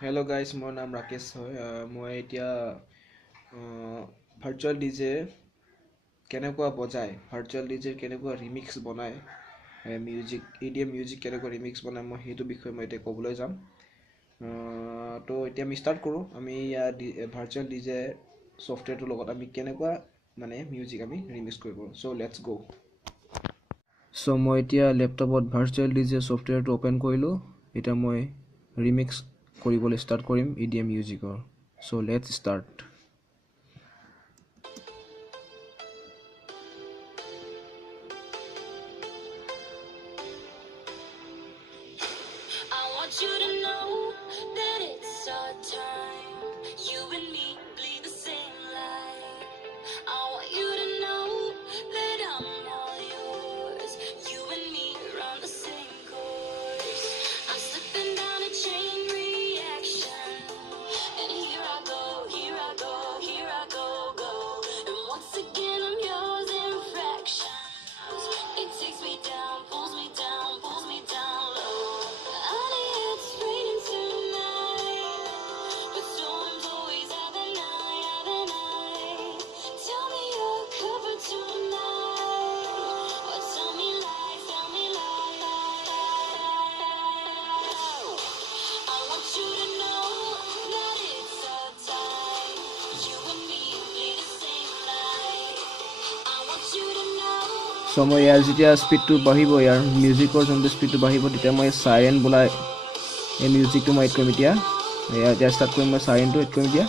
Hello guys, মোৰ নাম ৰাকেশ হয়। মই এতিয়া ভাৰ্চুৱেল ডিজে কেনেকুৱা বজায়, ভাৰ্চুৱেল ডিজে কেনেকুৱা ৰিমিক্স বনায়, মিউজিক কেনেকুৱা ৰিমিক্স বনায়, মই সেইটো বিষয়ে মই এতিয়া ক'বলৈ যাম। তো এতিয়া আমি ষ্টাৰ্ট কৰোঁ। আমি ভাৰ্চুৱেল ডিজে ছফ্টৱেৰটোৰ লগত আমি কেনেকুৱা মিউজিক আমি ৰিমিক্স কৰিব পাৰোঁ। চ' লেটছ গ'। চ' মই এতিয়া লেপটপত ভাৰ্চুৱেল ডিজে ছফ্টৱেৰটো অ'পেন কৰিলোঁ। এতিয়া মই ৰিমিক্স কৰিবলৈ ষ্টাৰ্ট কৰিম EDM মিউজিকৰ। চ' let's start. I want you to know that it's our time. You and me bleed the same light. I want you to know that I'm all yours. You and me run the same course. I'm slipping down a chain reaction, and here I go, here I go, here I go, go. And once again I'm yours in fractions. It takes me down, pulls me down, pulls me down low. Honey, it's raining tonight, but storms always have the night. Tell me you're covered tonight, or tell me lies, tell me lies. I want you to know that it's our time. You and me bleed the same light. I want you to know. চ' মই ইয়াৰ যেতিয়া স্পীডটো বাঢ়িব, ইয়াৰ মিউজিকৰ যোনটো স্পীডটো বাঢ়িব, তেতিয়া মই চাইৰেন বোলা এই মিউজিকটো মই এড কৰিম। এতিয়া ষ্টাৰ্ট কৰিম, মই চাইৰেনটো এড কৰিম এতিয়া।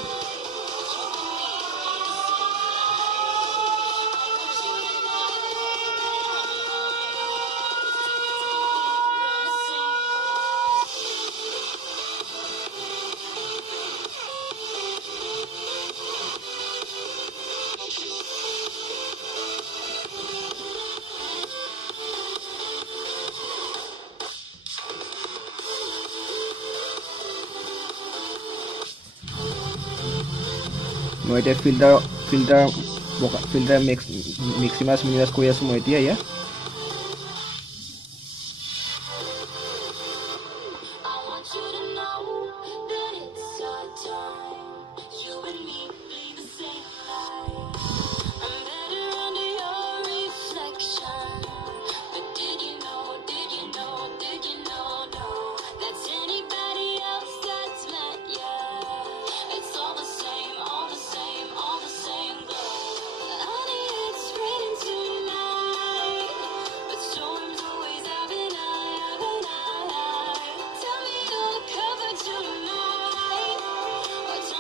মই এতিয়া ফিল্টাৰ মিক্সিমাছ মিনিমাছ কৰি আছোঁ মই এতিয়া ইয়াত। I want you to know that it's our time. You and me bleed the same light. I'm better under your reflection. But did you know, did you know, did you know, no, that's anybody else that's met ya? It's all the same, all the same, all the same glow. Honey, it's raining tonight, but storms always have an eye. Tell me you're covered tonight, or tell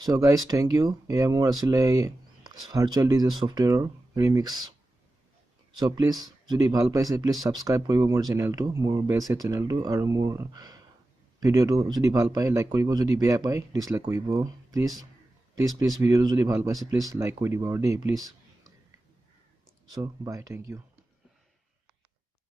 চ' guys thank you এয়া মোৰ আছিলে virtual DJ ছফ্টৱেৰৰ remix চ' please যদি ভাল পাইছে please subscribe কৰিব মোৰ চেনেলটো মোৰ বেষ্ট হেড চেনেলটো আৰু মোৰ ভিডিঅ'টো যদি ভাল পায় লাইক কৰিব যদি বেয়া পায় ডিছলাইক কৰিব প্লিজ প্লিজ প্লিজ ভিডিঅ'টো যদি ভাল পাইছে প্লিজ লাইক কৰি দিব আৰু দেই প্লিজ চ' বাই থেংক ইউ